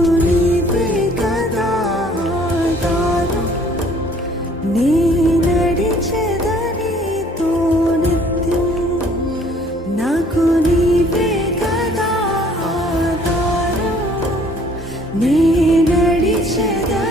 నీవే కదా ఆధారం. నీ నడిచెదనితో నిత్యం నాకు నీవే కదా ఆధారం. నీ నడిచెద